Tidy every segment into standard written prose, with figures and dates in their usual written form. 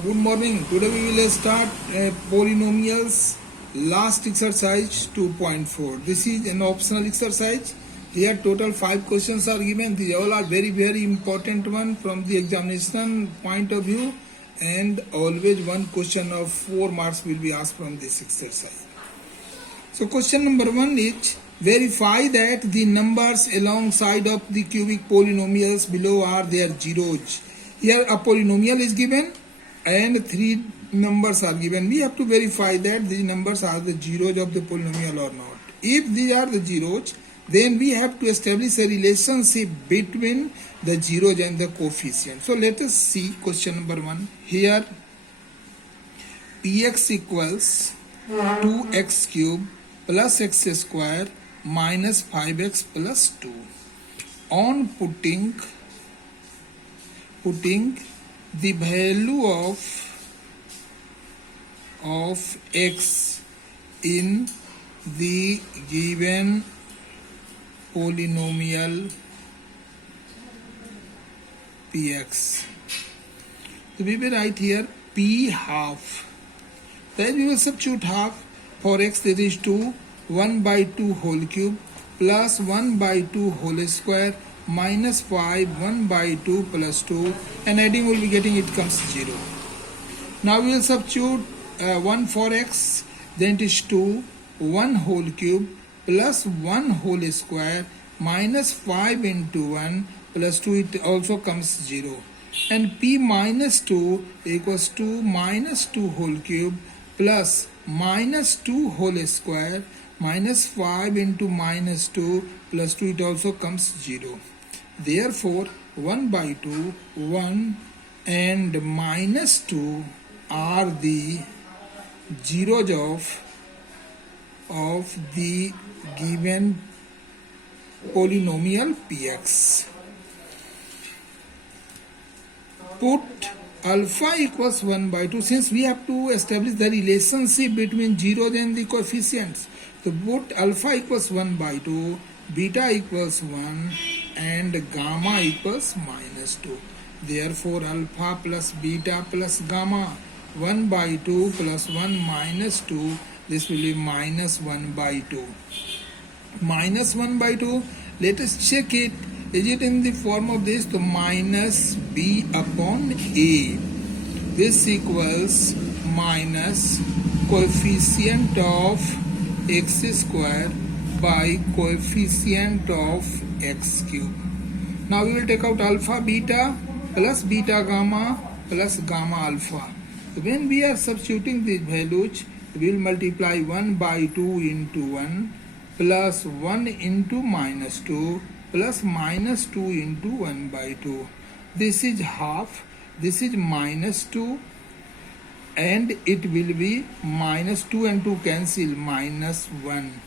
Good morning. Today we will start polynomials last exercise 2.4. This is an optional exercise. Here total 5 questions are given. These all are very important one from the examination point of view, and always one question of 4 marks will be asked from this exercise. So question number 1 is verify that the numbers alongside of the cubic polynomials below are their zeros. Here a polynomial is given and 3 numbers are given. We have to verify that these numbers are the zeros of the polynomial or not. If these are the zeros, then we have to establish a relationship between the zeros and the coefficient. So let us see question number 1. Here px equals 2x cube plus x square minus 5x plus 2. On putting the value of x in the given polynomial px. So we will write here p half. Then we will substitute half for x, that is 2, 1 by 2 whole cube plus 1 by 2 whole square minus 5, 1 by 2 plus 2, and adding will be getting it comes 0. Now we will substitute 1 for x, then it is 2, 1 whole cube plus 1 whole square minus 5 into 1 plus 2, it also comes 0. And p minus 2 equals to minus 2 whole cube plus minus 2 whole square minus 5 into minus 2 plus 2, it also comes 0. Therefore 1 by 2, 1 and minus 2 are the zeros of the given polynomial px. Put alpha equals 1 by 2, since we have to establish the relationship between zeros and the coefficients. So put alpha equals 1 by 2, beta equals 1 and gamma equals minus 2. Therefore alpha plus beta plus gamma, 1 by 2 plus 1 minus 2, this will be minus 1 by 2. Minus 1 by 2, let us check it. Is it in the form of this? So minus b upon a. This equals minus coefficient of x square by coefficient of x cube. Now we will take out alpha beta plus beta gamma plus gamma alpha. So when we are substituting these values, we will multiply 1 by 2 into 1 plus 1 into minus 2 plus minus 2 into 1 by 2. This is half, this is minus 2, and it will be minus 2 and 2 cancel, minus 1.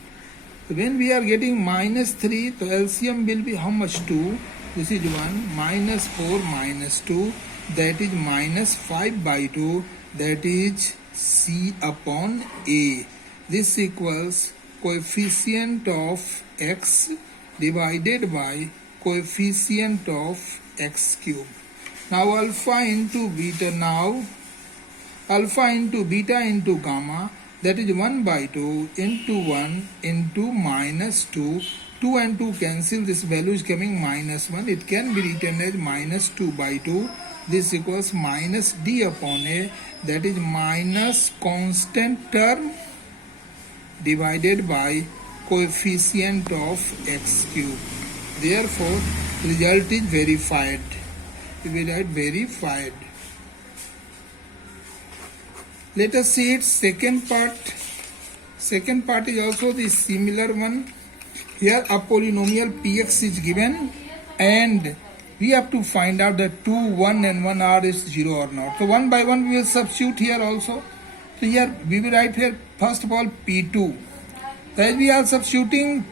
So when we are getting minus 3, the LCM will be how much? 2. This is 1, minus 4, minus 2, that is minus 5 by 2, that is c upon a. This equals coefficient of x divided by coefficient of x cube. Now alpha into beta, alpha into beta into gamma, that is 1 by 2 into 1 into minus 2. 2 and 2 cancel, this value is coming minus 1. It can be written as minus 2 by 2. This equals minus d upon a, that is minus constant term divided by coefficient of x cube. Therefore result is verified. We will write verified. Let us see its second part. Second part is also the similar one. Here a polynomial px is given and we have to find out that 2, 1 and 1 are is 0 or not. So 1 by 1 we will substitute here also. So here we will write here first of all p2. As we are substituting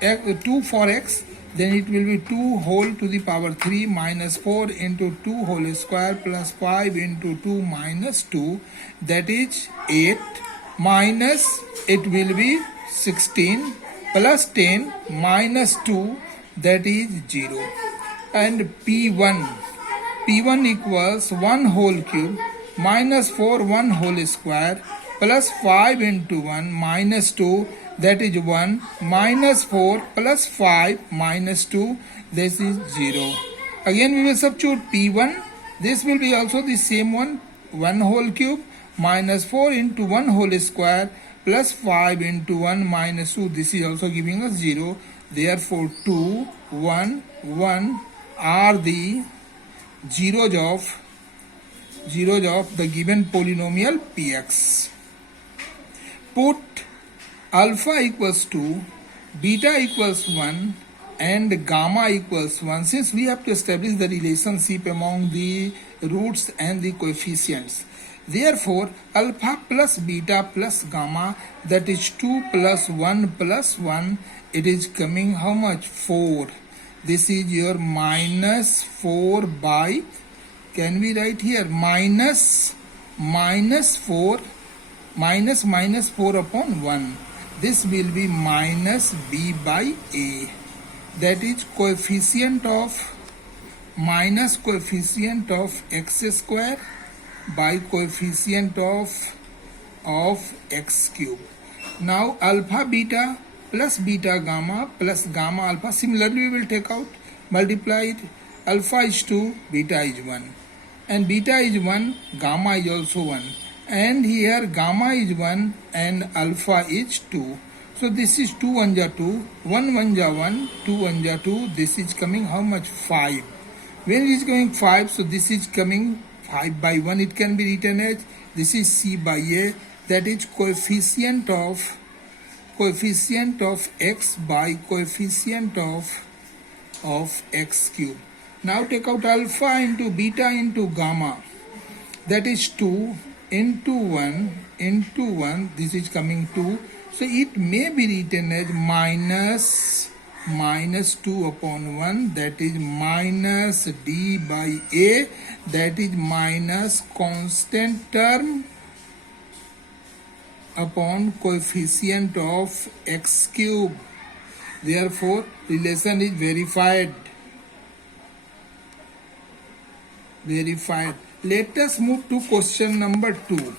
2 for x, then it will be 2 whole to the power 3 minus 4 into 2 whole square plus 5 into 2 minus 2, that is 8, minus it will be 16 plus 10 minus 2, that is 0. And P1 equals 1 whole cube minus 4 1 whole square plus 5 into 1 minus 2, that is 1, minus 4 plus 5 minus 2, this is 0. Again we will substitute P1, this will be also the same one, 1 whole cube minus 4 into 1 whole square plus 5 into 1 minus 2, this is also giving us 0. Therefore 2 1 1 are the zeros of the given polynomial Px. Put alpha equals 2, beta equals 1 and gamma equals 1. Since we have to establish the relationship among the roots and the coefficients, therefore alpha plus beta plus gamma, that is 2 plus 1 plus 1, it is coming how much? 4. This is your minus 4 by, can we write here, minus 4 upon 1. This will be minus b by a. That is minus coefficient of x square by coefficient of x cube. Now alpha beta plus beta gamma plus gamma alpha, similarly we will take out, multiply it. Alpha is 2, beta is 1, and beta is 1, gamma is also 1, and here gamma is 1 and alpha is 2. So this is 2 1 ja 2, 1 1 ja 1, 2 1 ja 2, this is coming how much? 5. When it is coming 5, so this is coming 5 by 1, it can be written as, this is c by a, that is coefficient of x by coefficient of x cube. Now take out alpha into beta into gamma, that is 2 into 1 into 1, this is coming 2, so it may be written as minus 2 upon 1, that is minus d by a, that is minus constant term upon coefficient of x cube. Therefore relation is verified. Let us move to question number 2.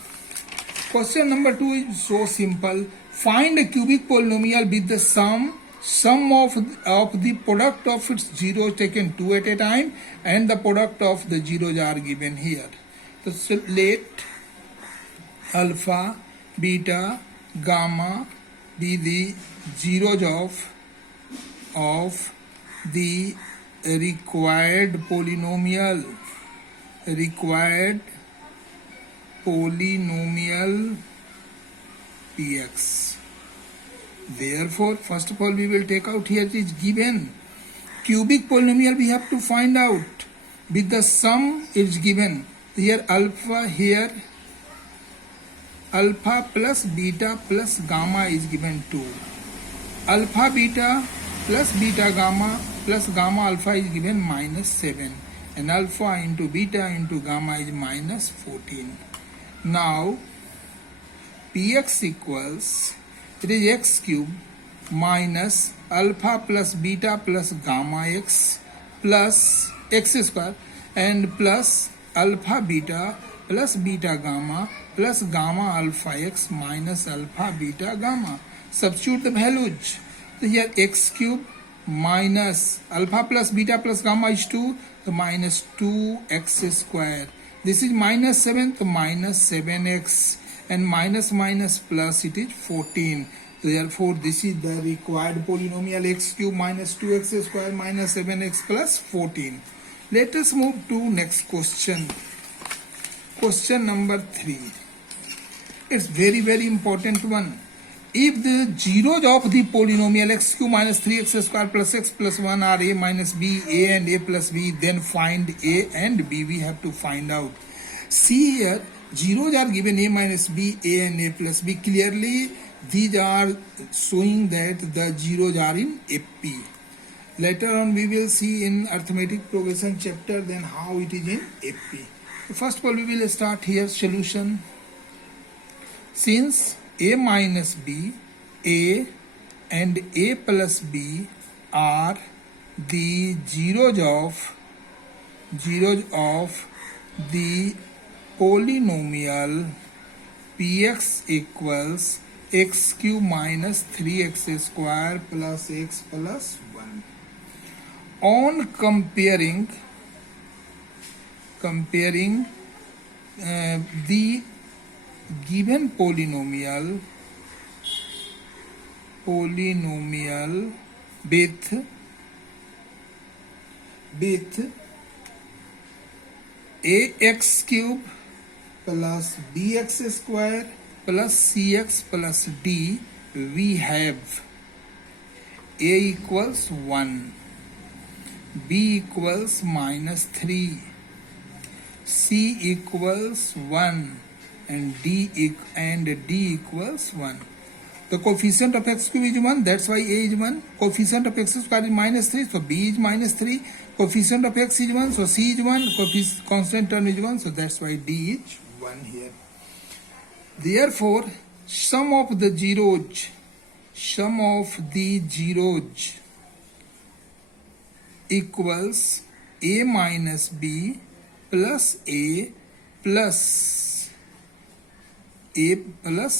Question number 2 is so simple. Find a cubic polynomial with the sum of the product of its zeros taken 2 at a time and the product of the zeros are given here. So let alpha, beta, gamma be the zeros of the required polynomial Px. Therefore, first of all, we will take out here it is given. Cubic polynomial we have to find out. With the sum it is given. Here alpha plus beta plus gamma is given 2. Alpha beta plus beta gamma plus gamma alpha is given minus 7. And alpha into beta into gamma is minus 14. Now Px equals, it is x cube minus alpha plus beta plus gamma x plus x square and plus alpha beta plus beta gamma plus gamma alpha x minus alpha beta gamma. Substitute the values. So here x cube minus alpha plus beta plus gamma is 2, so minus 2x square. This is minus 7, so minus 7x, and minus plus it is 14. Therefore this is the required polynomial x cube minus 2x square minus 7x plus 14. Let us move to next question. Question number 3. It's very important one. If the zeros of the polynomial x cube minus 3x square plus x plus 1 are a minus b, a and a plus b, then find a and b. We have to find out. See here, zeros are given a minus b, a and a plus b. Clearly, these are showing that the zeros are in AP. Later on, we will see in arithmetic progression chapter then how it is in AP. First of all, we will start here solution. Since a minus b, a and a plus b are the zeros of the polynomial px equals x cube minus 3x square plus x plus 1. On comparing the given polynomial with ax cube plus bx square plus cx plus d, we have a equals 1, b equals minus 3, c equals 1, and d equals 1. The coefficient of x cube is 1, that's why a is 1. Coefficient of x square is minus 3, so b is minus 3. Coefficient of x is 1, so c is 1. Constant term is 1, so that's why d is 1 here. Therefore, sum of the zeros equals a minus b plus a plus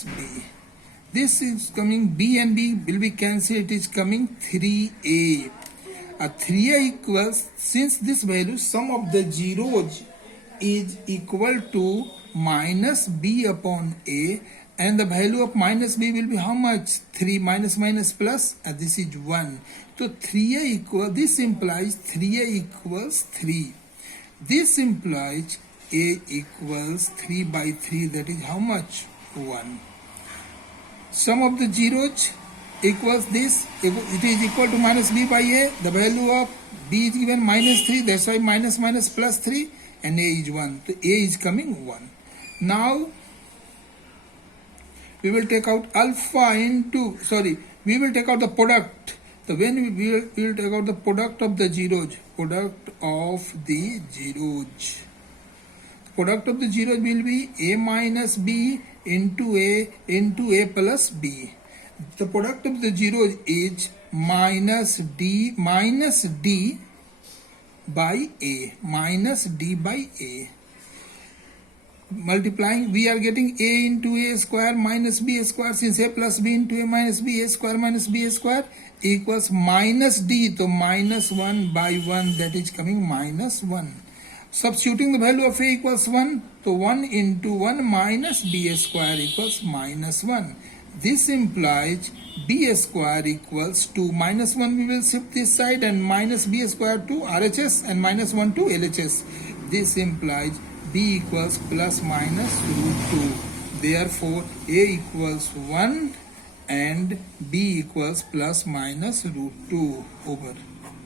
b. This is coming, b and b will be cancelled, it is coming 3a. 3a equals, since this value sum of the zeros is equal to minus b upon a, and the value of minus b will be how much? 3 minus plus, this is 1. So 3a equals, this implies 3a equals 3. This implies a equals 3 by 3, that is how much? 1. Sum of the zeros equals this, it is equal to minus b by a. The value of b is given minus 3, that's why minus plus 3, and a is 1. So a is coming 1. Now we will take out we will take out the product. So when we will take out the product of the zeros, product of the zeros will be a minus b into a plus b. The product of the zeros is minus d by a. Multiplying, we are getting a into a square minus b square, since a plus b into a minus b, a square minus b square equals minus d, so minus 1 by 1, that is coming minus 1. Substituting the value of a equals 1, so 1 into 1 minus b square equals minus 1. This implies b square equals 2. Minus 1 we will shift this side, and minus b square to RHS and minus 1 to LHS. This implies b equals plus minus root 2. Therefore, a equals 1 and b equals plus minus root 2 over.